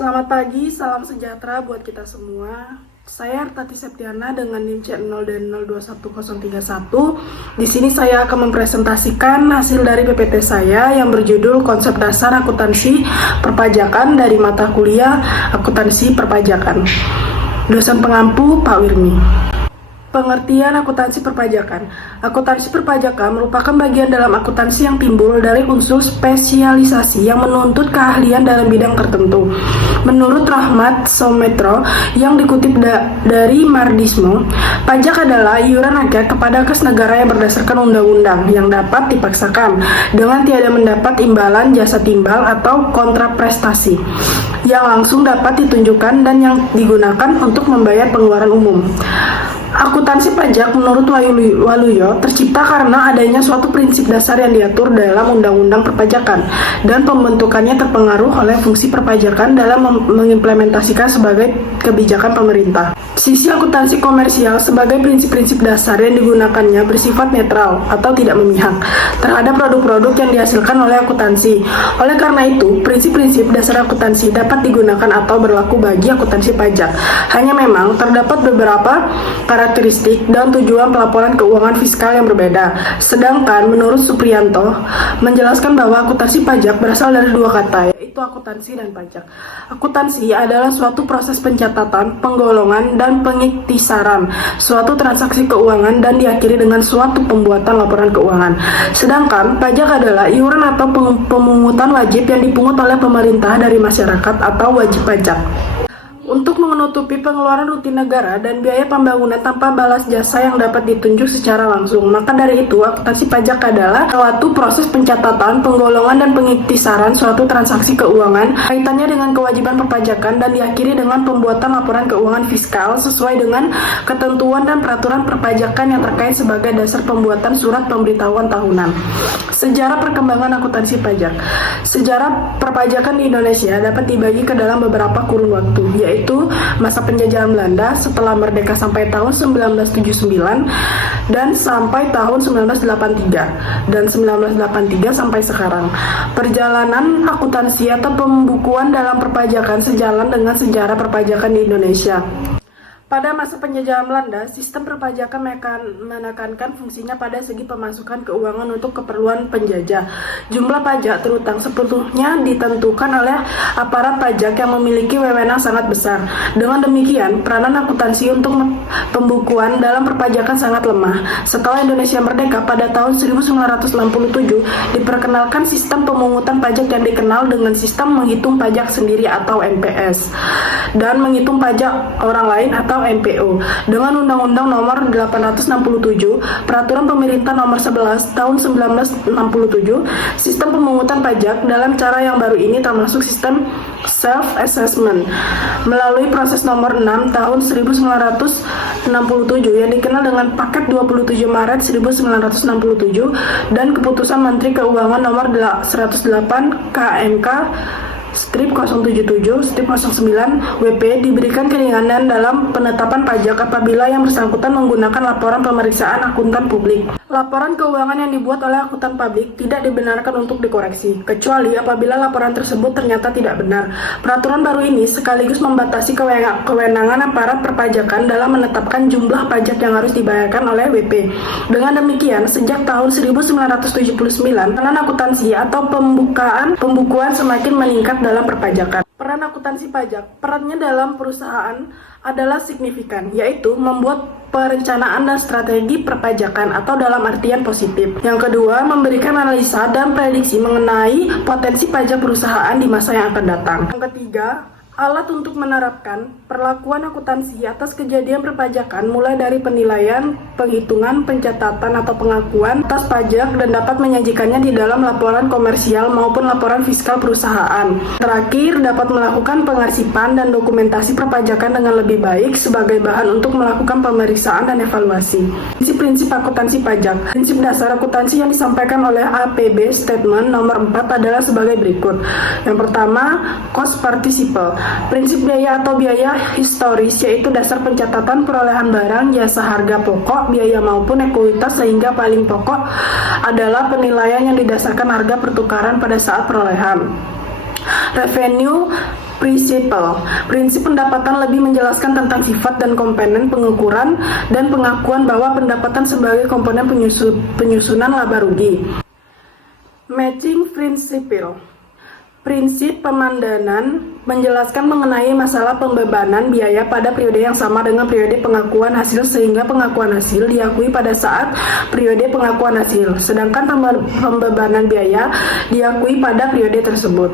Selamat pagi, salam sejahtera buat kita semua. Saya Artati Septiana dengan NIM C0 dan 021031. Di sini saya akan mempresentasikan hasil dari PPT saya yang berjudul Konsep Dasar Akuntansi Perpajakan dari mata kuliah Akuntansi Perpajakan. Dosen pengampu Pak Wirmi. Pengertian akuntansi perpajakan. Akuntansi perpajakan merupakan bagian dalam akuntansi yang timbul dari unsur spesialisasi yang menuntut keahlian dalam bidang tertentu. Menurut Rahmat Soumetro yang dikutip dari Mardismo, pajak adalah iuran rakyat kepada kas negara yang berdasarkan undang-undang yang dapat dipaksakan dengan tiada mendapat imbalan jasa timbal atau kontraprestasi yang langsung dapat ditunjukkan dan yang digunakan untuk membayar pengeluaran umum. Akuntansi pajak menurut Waluyo tercipta karena adanya suatu prinsip dasar yang diatur dalam Undang-Undang Perpajakan dan pembentukannya terpengaruh oleh fungsi perpajakan dalam mengimplementasikan sebagai kebijakan pemerintah. Sisi akuntansi komersial sebagai prinsip-prinsip dasar yang digunakannya bersifat netral atau tidak memihak terhadap produk-produk yang dihasilkan oleh akuntansi. Oleh karena itu, prinsip-prinsip dasar akuntansi dapat digunakan atau berlaku bagi akuntansi pajak. Hanya memang terdapat beberapa karakteristik dan tujuan pelaporan keuangan fiskal yang berbeda. Sedangkan menurut Supriyanto menjelaskan bahwa akuntansi pajak berasal dari dua kata, yaitu akuntansi dan pajak. Akuntansi adalah suatu proses pencatatan, penggolongan, dan pengiktisaran suatu transaksi keuangan dan diakhiri dengan suatu pembuatan laporan keuangan. Sedangkan pajak adalah iuran atau pemungutan wajib yang dipungut oleh pemerintah dari masyarakat atau wajib pajak untuk menutupi pengeluaran rutin negara dan biaya pembangunan tanpa balas jasa yang dapat ditunjuk secara langsung. Maka dari itu, akuntansi pajak adalah suatu proses pencatatan, penggolongan, dan pengiktisaran suatu transaksi keuangan kaitannya dengan kewajiban perpajakan dan diakhiri dengan pembuatan laporan keuangan fiskal sesuai dengan ketentuan dan peraturan perpajakan yang terkait sebagai dasar pembuatan surat pemberitahuan tahunan. Sejarah perkembangan akuntansi pajak. Sejarah perpajakan di Indonesia dapat dibagi ke dalam beberapa kurun waktu, yaitu masa penjajahan Belanda setelah merdeka sampai tahun 1979 dan sampai tahun 1983 dan 1983 sampai sekarang. Perjalanan akuntansi atau pembukuan dalam perpajakan sejalan dengan sejarah perpajakan di Indonesia. Pada masa penjajahan Belanda, sistem perpajakan menekankan fungsinya pada segi pemasukan keuangan untuk keperluan penjajah. Jumlah pajak terutang sepenuhnya ditentukan oleh aparat pajak yang memiliki wewenang sangat besar. Dengan demikian, peranan akuntansi untuk pembukuan dalam perpajakan sangat lemah. Setelah Indonesia merdeka pada tahun 1967, diperkenalkan sistem pemungutan pajak yang dikenal dengan sistem menghitung pajak sendiri atau MPS dan menghitung pajak orang lain atau MPO. Dengan Undang-Undang Nomor 867, Peraturan Pemerintah Nomor 11 Tahun 1967, sistem pemungutan pajak dalam cara yang baru ini termasuk sistem self-assessment melalui proses nomor 6 tahun 1967 yang dikenal dengan Paket 27 Maret 1967 dan Keputusan Menteri Keuangan Nomor 108 KMK Strip 077, Strip 09, WP diberikan keringanan dalam penetapan pajak apabila yang bersangkutan menggunakan laporan pemeriksaan akuntan publik. Laporan keuangan yang dibuat oleh akuntan publik tidak dibenarkan untuk dikoreksi, kecuali apabila laporan tersebut ternyata tidak benar. Peraturan baru ini sekaligus membatasi kewenangan aparat perpajakan dalam menetapkan jumlah pajak yang harus dibayarkan oleh WP. Dengan demikian, sejak tahun 1979, peran akuntansi atau pembukuan semakin meningkat dalam perpajakan. Peran akuntansi pajak, perannya dalam perusahaan adalah signifikan, yaitu membuat perencanaan dan strategi perpajakan atau dalam artian positif. Yang kedua, memberikan analisa dan prediksi mengenai potensi pajak perusahaan di masa yang akan datang. Yang ketiga, alat untuk menerapkan perlakuan akuntansi atas kejadian perpajakan mulai dari penilaian, penghitungan, pencatatan atau pengakuan atas pajak dan dapat menyajikannya di dalam laporan komersial maupun laporan fiskal perusahaan. Terakhir, dapat melakukan pengarsipan dan dokumentasi perpajakan dengan lebih baik sebagai bahan untuk melakukan pemeriksaan dan evaluasi. Prinsip-prinsip akuntansi pajak. Prinsip dasar akuntansi yang disampaikan oleh APB Statement nomor 4 adalah sebagai berikut. Yang pertama, cost participle. Prinsip biaya atau biaya historis yaitu dasar pencatatan perolehan barang, jasa, harga pokok, biaya maupun ekuitas sehingga paling pokok adalah penilaian yang didasarkan harga pertukaran pada saat perolehan. Revenue Prinsip pendapatan lebih menjelaskan tentang sifat dan komponen pengukuran dan pengakuan bahwa pendapatan sebagai komponen penyusunan laba rugi. Matching principle. Prinsip pemandanan menjelaskan mengenai masalah pembebanan biaya pada periode yang sama dengan periode pengakuan hasil, sehingga pengakuan hasil diakui pada saat periode pengakuan hasil, sedangkan pembebanan biaya diakui pada periode tersebut.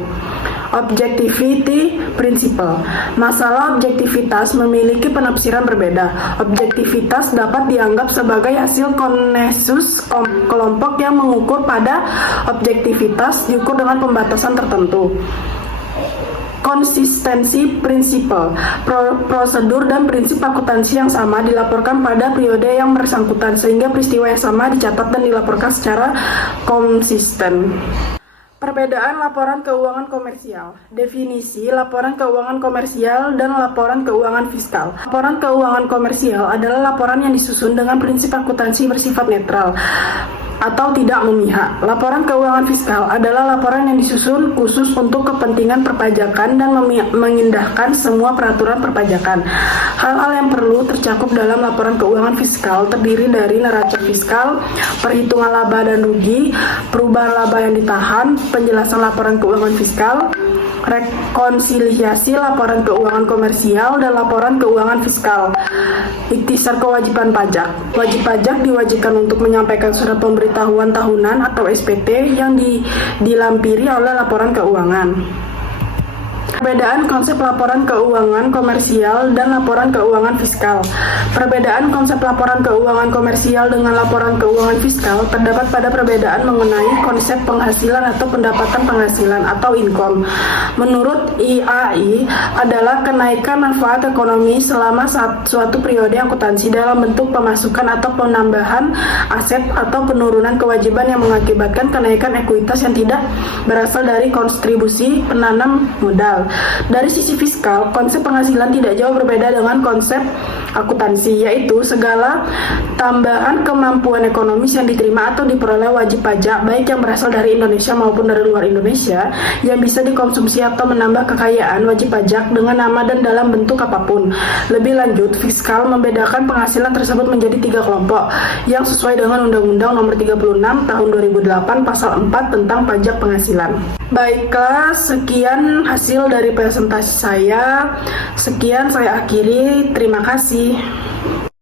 Objectivity Principle. Masalah objektivitas memiliki penafsiran berbeda. Objektivitas dapat dianggap sebagai hasil konsensus kelompok yang mengukur pada objektivitas diukur dengan pembatasan tertentu. Konsistensi prinsipal. Prosedur dan prinsip akuntansi yang sama dilaporkan pada periode yang bersangkutan, sehingga peristiwa yang sama dicatat dan dilaporkan secara konsisten. Perbedaan laporan keuangan komersial. Definisi laporan keuangan komersial dan laporan keuangan fiskal. Laporan keuangan komersial adalah laporan yang disusun dengan prinsip akuntansi bersifat netral atau tidak memihak. Laporan keuangan fiskal adalah laporan yang disusun khusus untuk kepentingan perpajakan dan mengindahkan semua peraturan perpajakan. Hal-hal yang perlu tercakup dalam laporan keuangan fiskal terdiri dari neraca fiskal, perhitungan laba dan rugi, perubahan laba yang ditahan, penjelasan laporan keuangan fiskal, rekonsiliasi laporan keuangan komersial, dan laporan keuangan fiskal. Ikhtisar kewajiban pajak. Wajib pajak diwajibkan untuk menyampaikan surat pemberitahuan tahunan atau SPT yang dilampiri oleh laporan keuangan. Perbedaan konsep laporan keuangan komersial dan laporan keuangan fiskal. Perbedaan konsep laporan keuangan komersial dengan laporan keuangan fiskal terdapat pada perbedaan mengenai konsep penghasilan atau pendapatan penghasilan atau income. Menurut IAI adalah kenaikan manfaat ekonomi selama suatu periode akuntansi dalam bentuk pemasukan atau penambahan aset atau penurunan kewajiban yang mengakibatkan kenaikan ekuitas yang tidak berasal dari kontribusi penanam modal. Dari sisi fiskal, konsep penghasilan tidak jauh berbeda dengan konsep akuntansi, yaitu segala tambahan kemampuan ekonomis yang diterima atau diperoleh wajib pajak, baik yang berasal dari Indonesia maupun dari luar Indonesia, yang bisa dikonsumsi atau menambah kekayaan wajib pajak dengan nama dan dalam bentuk apapun. Lebih lanjut, fiskal membedakan penghasilan tersebut menjadi 3 kelompok, yang sesuai dengan Undang-Undang Nomor 36 Tahun 2008 Pasal 4 tentang pajak penghasilan. Baiklah, sekian hasil dari presentasi saya. Sekian saya akhiri. Terima kasih.